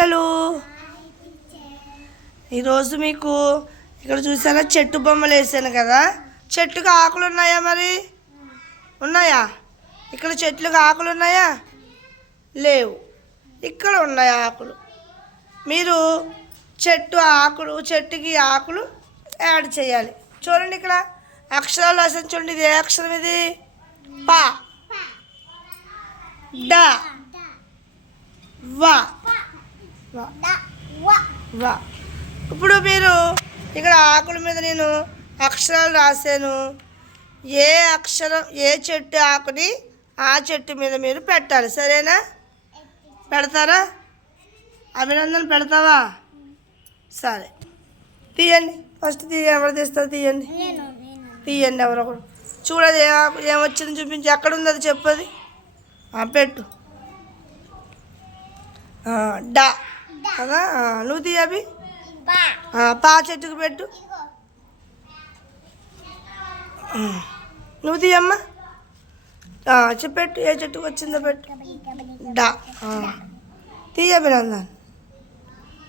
పిల్లలు? ఈరోజు మీకు ఇక్కడ చూసారా? చెట్టు బొమ్మలు వేసాను కదా. చెట్టుకు ఆకులు ఉన్నాయా మరి? ఉన్నాయా? ఇక్కడ చెట్లకు ఆకులు ఉన్నాయా? లేవు. ఇక్కడ ఉన్నాయి ఆకులు. మీరు చెట్టు ఆకులు చెట్టుకి ఆకులు యాడ్ చేయాలి. చూడండి ఇక్కడ. అక్షరాలు రాసిన చూడండి ఇది ఏ అక్షరం ఇది? పా. డా. వా. వా. ఇప్పుడు మీరు ఇక్కడ ఆకుల మీద నేను అక్షరాలు రాశాను. ఏ అక్షరం ఏ చెట్టు ఆకుని ఆ చెట్టు మీద మీరు పెట్టాలి. సరేనా? పెడతారా? అభినందన పెడతావా? సరే. తీయండి. ఫస్ట్ తీయ ఎవరు తీస్తారు? తీయండి. తీయండి ఎవరో ఒకరు. చూడదు ఏ ఏమొచ్చింది చూపించి. ఎక్కడ ఉంది అది చెప్పది? ఆ, పెట్టు. డా. కదా? నువ్వు తీయబి పా చెట్టుకు పెట్టు. నువ్వు తీయమ్మా చెప్పెట్టు ఏ చెట్టుకు వచ్చిందో పెట్టు. డా. ఆ. తీయ అభినందన్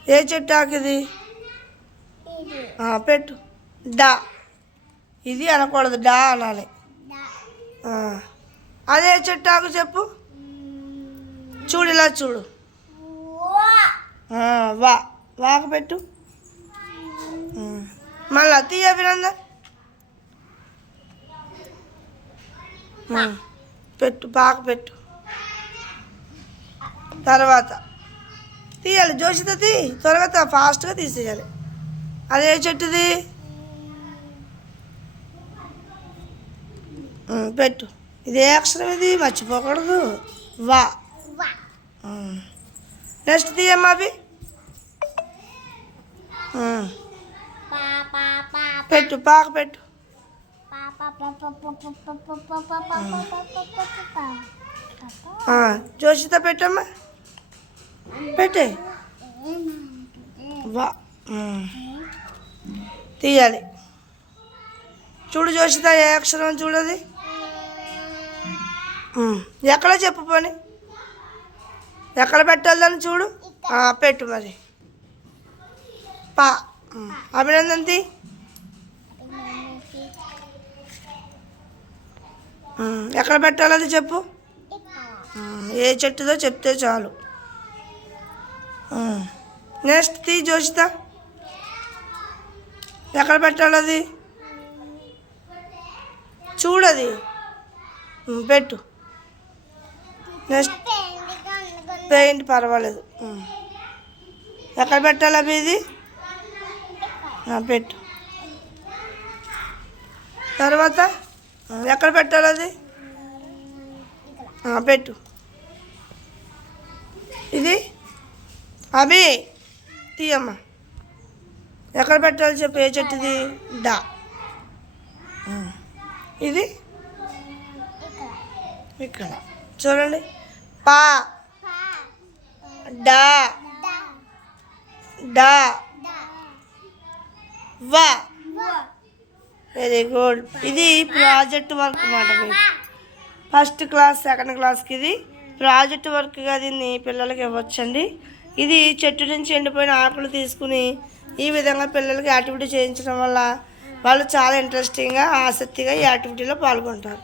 ఏ చెట్టు ఆకిది? పెట్టు. డా. ఇది అనకూడదు డా అనాలి. అదే చెట్టు ఆకు చెప్పు. చూడు ఇలా చూడు. వా వాక పెట్టు. మళ్ళా తీయ అభినందన్ ఆ. పెట్టు పాక పెట్టు తర్వాత తీయాలి జోషిత తీ త్వరగా ఫాస్ట్గా తీసేయాలి అదే చెట్టుది పెట్టు ఇదే అక్షరం ఇది మర్చిపోకూడదు వా. నెక్స్ట్ తీయమ్మా అవి. పెట్టు పాక పెట్టు. జోషిత పెట్టమ్మా. పెట్టే. వా. తీయాలి. చూడు జోషిత ఏ అక్షరం చూడది. ఎక్కడ చెప్పు పోని? ఎక్కడ పెట్టాలి దాన్ని చూడు పెట్టు మరి. పా. ఉమ్. అభినందన్ తీ ఉమ్. ఎక్కడ పెట్టాలి అది చెప్పు. ఏ చెట్టుదో చెప్తే చాలు. నెక్స్ట్ తీ జోషిత ఎక్కడ పెట్టాలి అది చూడది పెట్టు. నెక్స్ట్ పెయింట్ పర్వాలేదు. ఎక్కడ పెట్టాలి అవి ఇది? పెట్టు. తర్వాత ఎక్కడ పెట్టాలి అది? పెట్టు. ఇది? అభి తీయమ్మా. ఎక్కడ పెట్టాలి చెప్పు ఏ చెట్టుది? డా. ఇది? ఇక్కడ. చూడండి. పా. డా. డా. వా. వెరీ గుడ్ ఇది ప్రాజెక్ట్ వర్క్ అన్నమాట ఫస్ట్ క్లాస్ సెకండ్ క్లాస్కి ఇది ప్రాజెక్ట్ వర్క్గా దీన్ని పిల్లలకి ఇవ్వచ్చండి. ఇది చెట్టు నుంచి ఎండిపోయిన ఆకులు తీసుకుని ఈ విధంగా పిల్లలకి యాక్టివిటీ చేయించడం వల్ల వాళ్ళు చాలా ఇంట్రెస్టింగ్గా ఆసక్తిగా ఈ యాక్టివిటీలో పాల్గొంటారు.